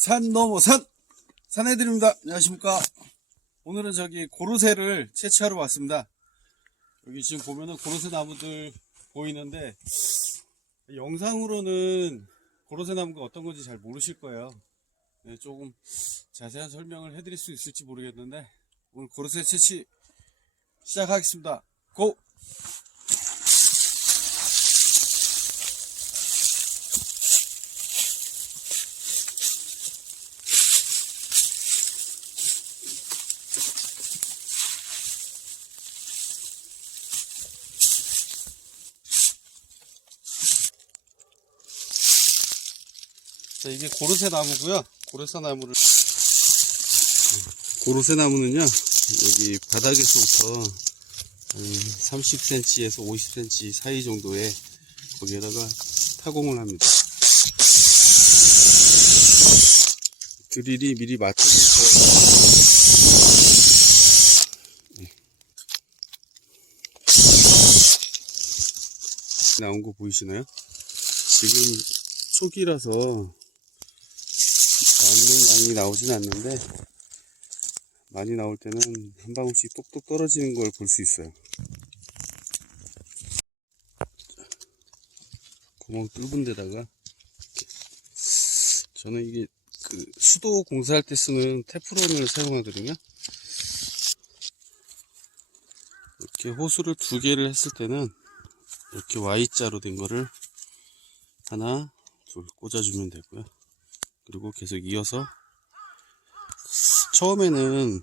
산 넘어 산! 산해드립니다. 안녕하십니까. 오늘은 저기 고르쇠를 채취하러 왔습니다. 여기 지금 보면은 고르쇠 나무들 보이는데, 영상으로는 고르쇠 나무가 어떤 건지 잘 모르실 거예요. 네, 조금 자세한 설명을 해드릴 수 있을지 모르겠는데, 오늘 고르쇠 채취 시작하겠습니다. 고! 자, 이게 고르쇠 나무고요. 고르쇠 나무를 고르쇠 나무는요. 여기 바닥에서부터 한 30cm에서 50cm 사이 정도의 거기에다가 타공을 합니다. 드릴이 미리 맞춰져 있어요. 나온 거 보이시나요? 지금 초기라서 많은 양이 나오진 않는데 많이 나올 때는 한 방울씩 똑똑 떨어지는 걸 볼 수 있어요. 구멍 뚫은 데다가. 저는 이게 그 수도 공사할 때 쓰는 테프론을 사용하거든요. 이렇게 호수를 두 개를 했을 때는 이렇게 Y자로 된 거를 하나, 둘 꽂아주면 되고요. 그리고 계속 이어서 처음에는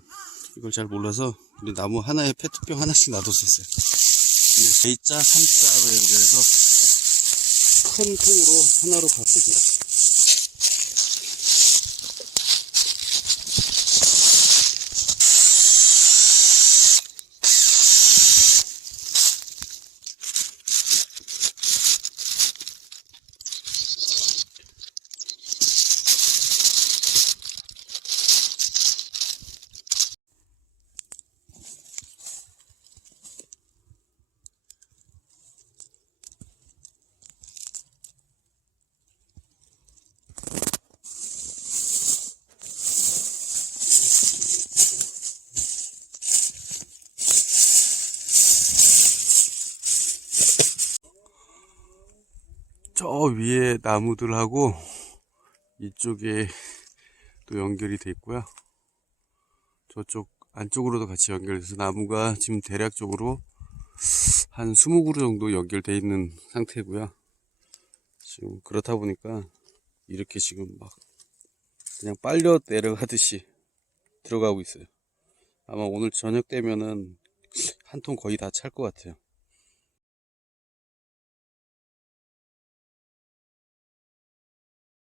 이걸 잘 몰라서 우리 나무 하나에 페트병 하나씩 놔뒀었어요. A자, 3자로 연결해서 큰 통으로 하나로 바꿉니 저 위에 나무들하고 이쪽에 또 연결이 돼 있고요. 저쪽 안쪽으로도 같이 연결돼서 나무가 지금 대략적으로 한 20그루 정도 연결돼 있는 상태고요. 지금 그렇다 보니까 이렇게 지금 막 그냥 빨려 내려가듯이 들어가고 있어요. 아마 오늘 저녁 되면은 한 통 거의 다 찰 것 같아요.